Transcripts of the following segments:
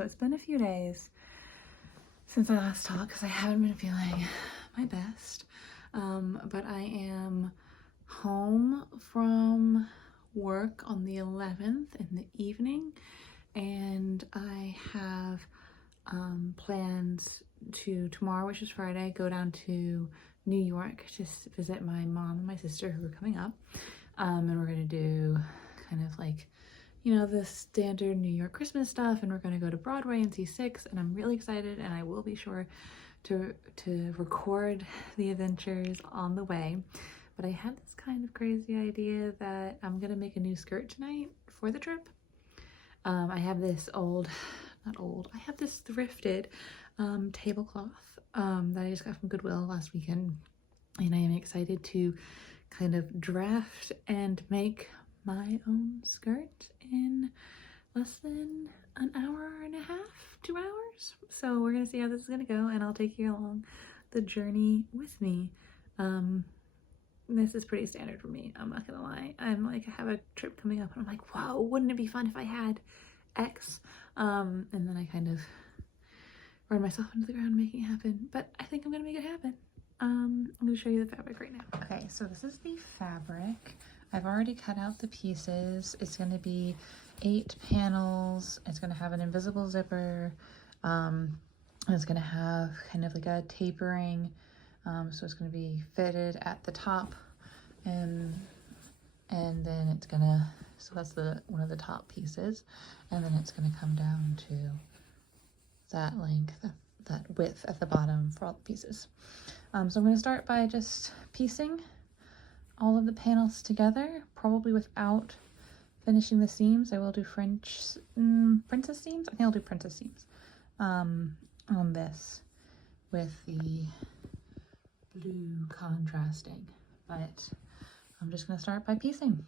So it's been a few days since I last talked because I haven't been feeling my best. But I am home from work on the 11th in the evening, and I have plans to tomorrow, which is Friday, go down to New York to visit my mom and my sister who are coming up. And we're gonna do kind of like, you know, the standard New York Christmas stuff, and we're gonna go to Broadway and see Six, and I'm really excited, and I will be sure to record the adventures on the way. But I had this kind of crazy idea that I'm gonna make a new skirt tonight for the trip. I have this I have this thrifted tablecloth that I just got from Goodwill last weekend, and I am excited to kind of draft and make my own skirt in less than an hour and a half, 2 hours. So we're gonna see how this is gonna go, and I'll take you along the journey with me. This is pretty standard for me, I'm not gonna lie. I'm like, I have a trip coming up and I'm like, whoa, wouldn't it be fun if I had X? And then I kind of run myself into the ground making it happen, but I think I'm gonna make it happen. I'm gonna show you the fabric right now. Okay, so this is the fabric. I've already cut out the pieces. It's gonna be 8 panels. It's gonna have an invisible zipper. And it's gonna have kind of like a tapering. So it's gonna be fitted at the top, and then it's gonna, so that's one of the top pieces, and then it's gonna come down to that length, that width at the bottom for all the pieces. So I'm going to start by just piecing all of the panels together, probably without finishing the seams. I will do princess seams. I think I'll do princess seams on this with the blue contrasting, but I'm just going to start by piecing.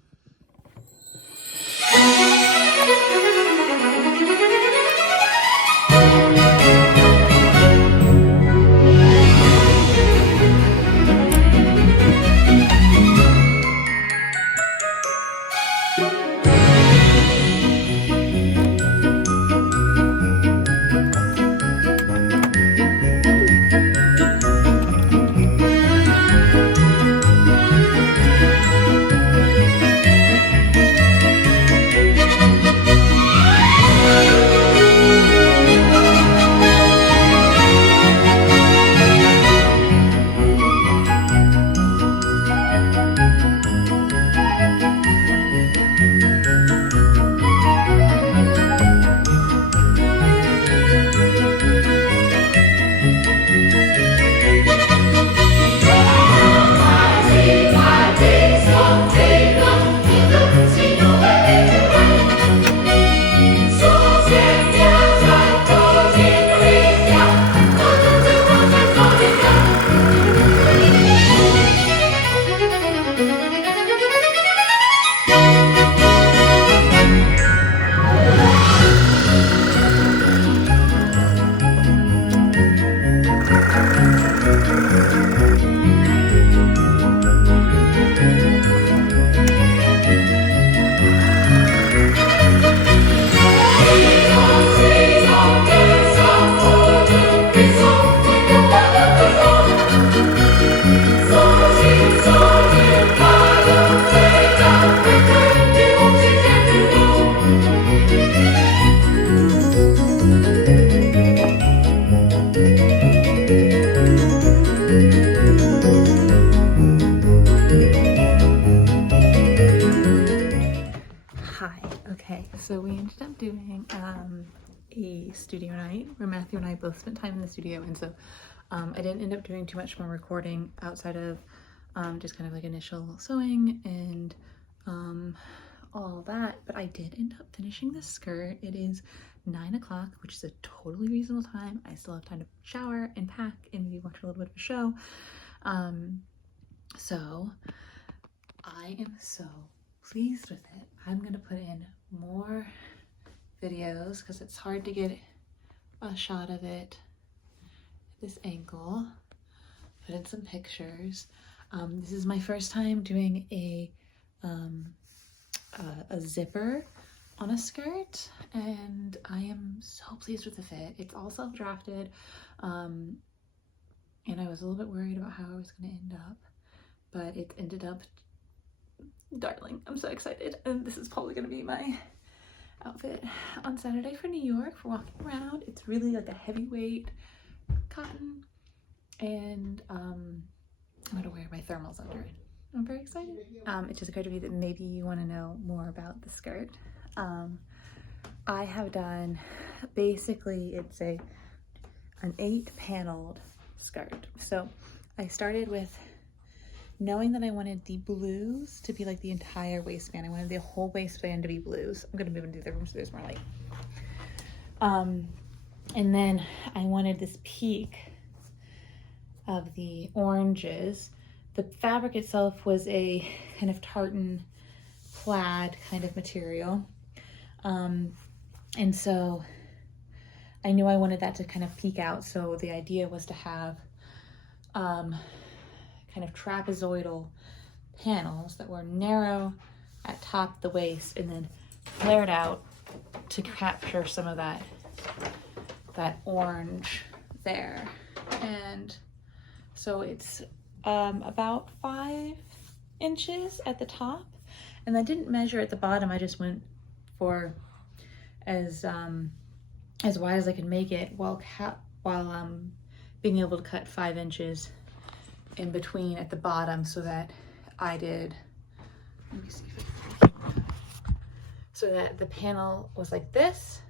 So we ended up doing a studio night where Matthew and I both spent time in the studio, and so I didn't end up doing too much more recording outside of just kind of like initial sewing and all that, but I did end up finishing the skirt. It is 9 o'clock, which is a totally reasonable time. I still have time to shower and pack and maybe watch a little bit of a show. So I am so pleased with it. I'm gonna put in more videos because it's hard to get a shot of it at this angle. Put in some pictures. This is my first time doing a zipper on a skirt, and I am so pleased with the fit. It's all self-drafted, and I was a little bit worried about how I was going to end up, but it ended up darling. I'm so excited, and this is probably going to be my outfit on Saturday for New York for walking around. It's really like a heavyweight cotton, and I'm going to wear my thermals under it. I'm very excited. It just occurred to me that maybe you want to know more about the skirt. I have done, basically it's an 8-paneled skirt. So I started with knowing that I wanted the blues to be like the entire waistband. I wanted the whole waistband to be blues. I'm gonna move into the other room so there's more light. And then I wanted this peak of the oranges. The fabric itself was a kind of tartan plaid kind of material. And so I knew I wanted that to kind of peek out. So the idea was to have kind of trapezoidal panels that were narrow at top of the waist and then flared out to capture some of that orange there. And so it's about 5 inches at the top, and I didn't measure at the bottom. I just went for as wide as I could make it while being able to cut 5 inches in between at the bottom, so that I did, let me see if I can, so that the panel was like this,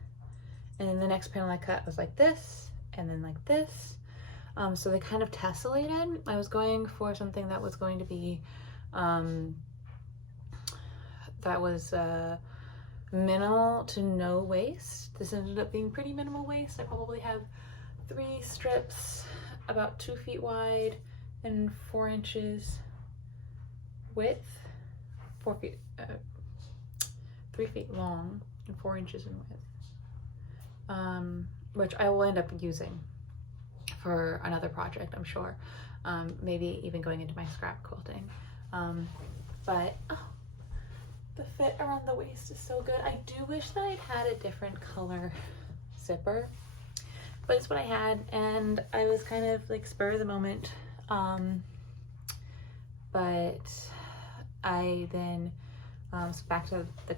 and then the next panel I cut was like this, and then like this. So they kind of tessellated. I was going for something that was going to be minimal to no waist. This ended up being pretty minimal waist. I probably have 3 strips about 2 feet wide and 4 inches width, 3 feet long and 4 inches in width, which I will end up using for another project, I'm sure. Maybe even going into my scrap quilting. But the fit around the waist is so good. I do wish that I'd had a different color zipper, but it's what I had, and I was kind of like spur of the moment. But I then, so back to the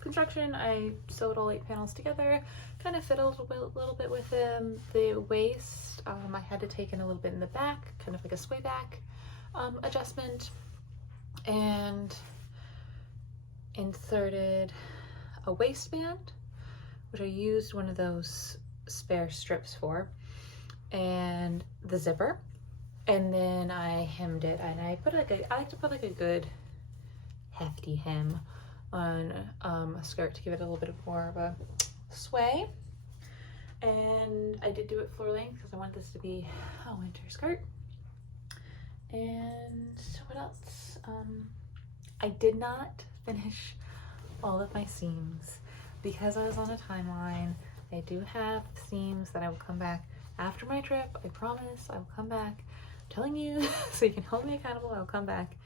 construction, I sewed all 8 panels together, kind of fiddled a little bit with the waist. I had to take in a little bit in the back, kind of like a sway back adjustment, and inserted a waistband, which I used one of those spare strips for, and the zipper, and then I hemmed it, and I like to put like a good hefty hem on a skirt to give it a little bit more of a sway. And I did do it floor length because I want this to be a winter skirt. And what else? I did not finish all of my seams because I was on a timeline. I do have seams that I will come back after my trip. I promise I will come back. I'm telling you, so you can hold me accountable. I will come back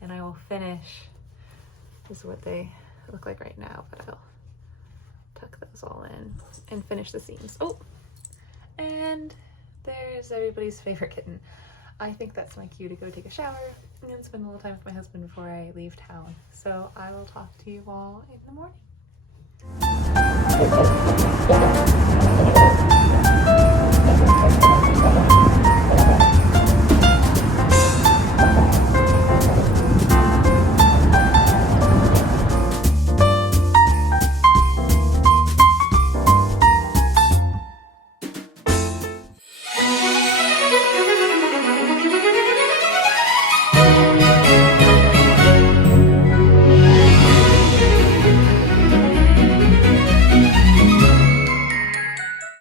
and I will finish. This is what they look like right now, but I'll tuck those all in and finish the seams. Oh, and there's everybody's favorite kitten. I think that's my cue to go take a shower and spend a little time with my husband before I leave town. So I will talk to you all in the morning.